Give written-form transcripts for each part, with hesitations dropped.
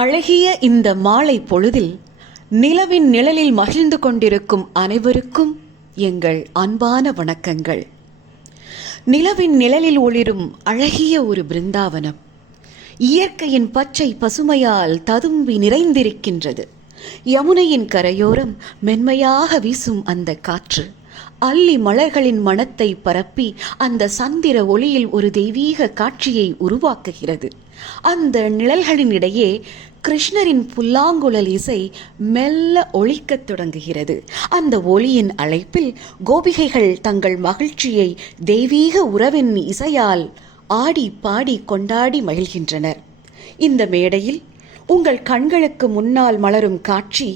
அழகிய இந்த மாலை பொழுதில் நிலவின் நிழலில் மகிழ்ந்து கொண்டிருக்கும் அனைவருக்கும் எங்கள் அன்பான வணக்கங்கள். நிலவின் நிழலில் ஒளிரும் அழகிய ஒரு பிருந்தாவனம் இயற்கையின் பச்சை பசுமையால் ததும்பி நிறைந்திருக்கின்றது. யமுனையின் கரையோரம் மென்மையாக வீசும் அந்த காற்று அல்லி மலர்களின் மணத்தை பரப்பி அந்த சந்திர ஒளியில் ஒரு தெய்வீக காட்சியை உருவாக்குகிறது. அந்த நிழல்களின் இடையே கிருஷ்ணரின் புல்லாங்குழல் இசை மெல்ல ஒலிக்கத் தொடங்குகிறது. அந்த ஒலியின் அழைப்பில் கோபிகைகள் தங்கள் மகிழ்ச்சியை தெய்வீக உறவின் இசையால் ஆடி பாடி கொண்டாடி மகிழ்கின்றனர். இந்த மேடையில் உங்கள் கண்களுக்கு முன்னால் மலரும் காட்சி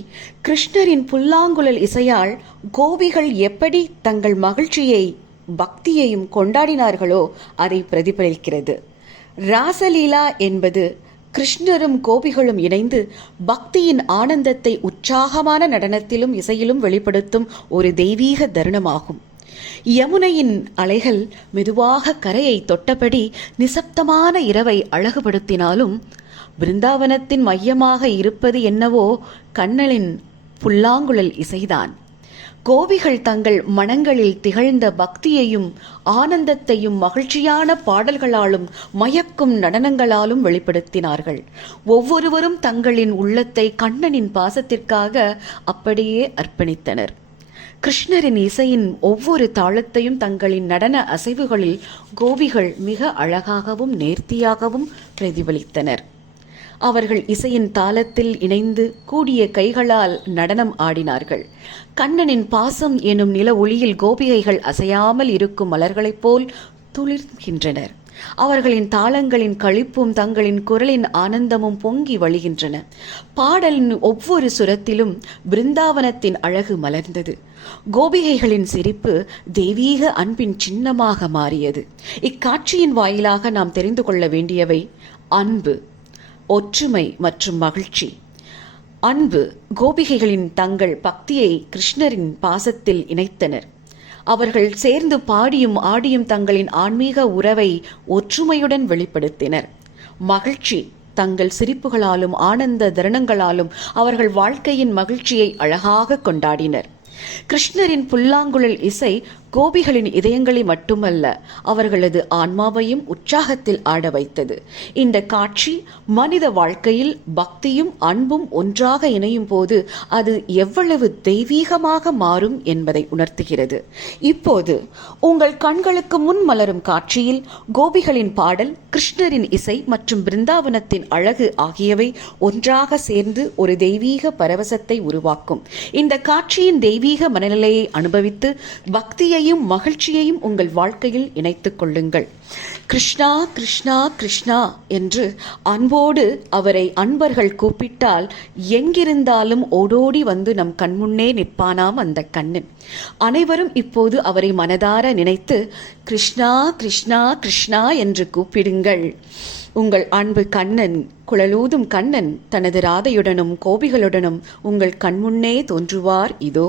கிருஷ்ணரின் புல்லாங்குழல் இசையால் கோபிகள் எப்படி தங்கள் மகிழ்ச்சியை பக்தியையும் கொண்டாடினார்களோ அதை பிரதிபலிக்கிறது. ராசலீலா என்பது கிருஷ்ணரும் கோபிகளும் இணைந்து பக்தியின் ஆனந்தத்தை உற்சாகமான நடனத்திலும் இசையிலும் வெளிப்படுத்தும் ஒரு தெய்வீக தருணமாகும். யமுனையின் அலைகள் மெதுவாக கரையை தொட்டபடி நிசப்தமான இரவை அழகுபடுத்தினாலும் பிருந்தாவனத்தின் மையமாக இருப்பது என்னவோ கண்ணனின் புல்லாங்குழல் இசைதான். கோபிகள் தங்கள் மனங்களில் திகழ்ந்த பக்தியையும் ஆனந்தத்தையும் மகிழ்ச்சியான பாடல்களாலும் மயக்கும் நடனங்களாலும் வெளிப்படுத்தினார்கள். ஒவ்வொருவரும் தங்களின் உள்ளத்தை கண்ணனின் பாசத்திற்காக அப்படியே அர்ப்பணித்தனர். கிருஷ்ணரின் இசையின் ஒவ்வொரு தாளத்தையும் தங்களின் நடன அசைவுகளில் கோபிகள் மிக அழகாகவும் நேர்த்தியாகவும் பிரதிபலித்தனர். அவர்கள் இசையின் தாளத்தில் இணைந்து கூடிய கைகளால் நடனம் ஆடினார்கள். கண்ணனின் பாசம் எனும் நில ஒளியில் கோபிகைகள் அசையாமல் இருக்கும் மலர்களைப் போல் துளிர்கின்றனர். அவர்களின் தாளங்களின் களிப்பும் தங்களின் குரலின் ஆனந்தமும் பொங்கி வழிகின்றன. பாடலின் ஒவ்வொரு சுரத்திலும் பிருந்தாவனத்தின் அழகு மலர்ந்தது. கோபிகைகளின் சிரிப்பு தெய்வீக அன்பின் சின்னமாக மாறியது. இக்காட்சியின் வாயிலாக நாம் தெரிந்து கொள்ள வேண்டியவை அன்பு, ஒற்றுமை மற்றும் மகிழ்ச்சி. அன்பு. கோபிகைகளின் தங்கள் பக்தியை கிருஷ்ணரின் பாசத்தில் இணைத்தனர். அவர்கள் சேர்ந்து பாடியும் ஆடியும் தங்களின் ஆன்மீக உறவை ஒற்றுமையுடன் வெளிப்படுத்தினர். மகிழ்ச்சி. தங்கள் சிரிப்புகளாலும் ஆனந்த தருணங்களாலும் அவர்கள் வாழ்க்கையின் மகிழ்ச்சியை அழகாக கொண்டாடினர். கிருஷ்ணரின் புல்லாங்குழல் இசை கோபிகளின் இதயங்களை மட்டுமல்ல, அவர்களது ஆன்மாவையும் உற்சாகத்தில் ஆட வைத்தது. இந்த காட்சி மனித வாழ்க்கையில் பக்தியும் அன்பும் ஒன்றாக இணையும் போது அது எவ்வளவு தெய்வீகமாக மாறும் என்பதை உணர்த்துகிறது. இப்போது உங்கள் கண்களுக்கு முன் மலரும் காட்சியில் கோபிகளின் பாடல், கிருஷ்ணரின் இசை மற்றும் பிருந்தாவனத்தின் அழகு ஆகியவை ஒன்றாக சேர்ந்து ஒரு தெய்வீக பரவசத்தை உருவாக்கும். இந்த காட்சியின் தெய்வீக மனநிலையை அனுபவித்து பக்தியை மகிழ்ச்சியையும் உங்கள் வாழ்க்கையில் இணைத்துக் கொள்ளுங்கள். கிருஷ்ணா கிருஷ்ணா கிருஷ்ணா என்று அன்போடு அவரை அன்பர்கள் கூப்பிட்டால் எங்கிருந்தாலும் ஓடோடி வந்து நம் கண்முன்னே நிற்பானாம் அந்த கண்ணன். அனைவரும் இப்போது அவரை மனதார நினைத்து கிருஷ்ணா கிருஷ்ணா கிருஷ்ணா என்று கூப்பிடுங்கள். உங்கள் அன்பு கண்ணன், குழலூதும் கண்ணன் தனது ராதையுடனும் கோபிகளுடனும் உங்கள் கண்முன்னே தோன்றுவார். இதோ.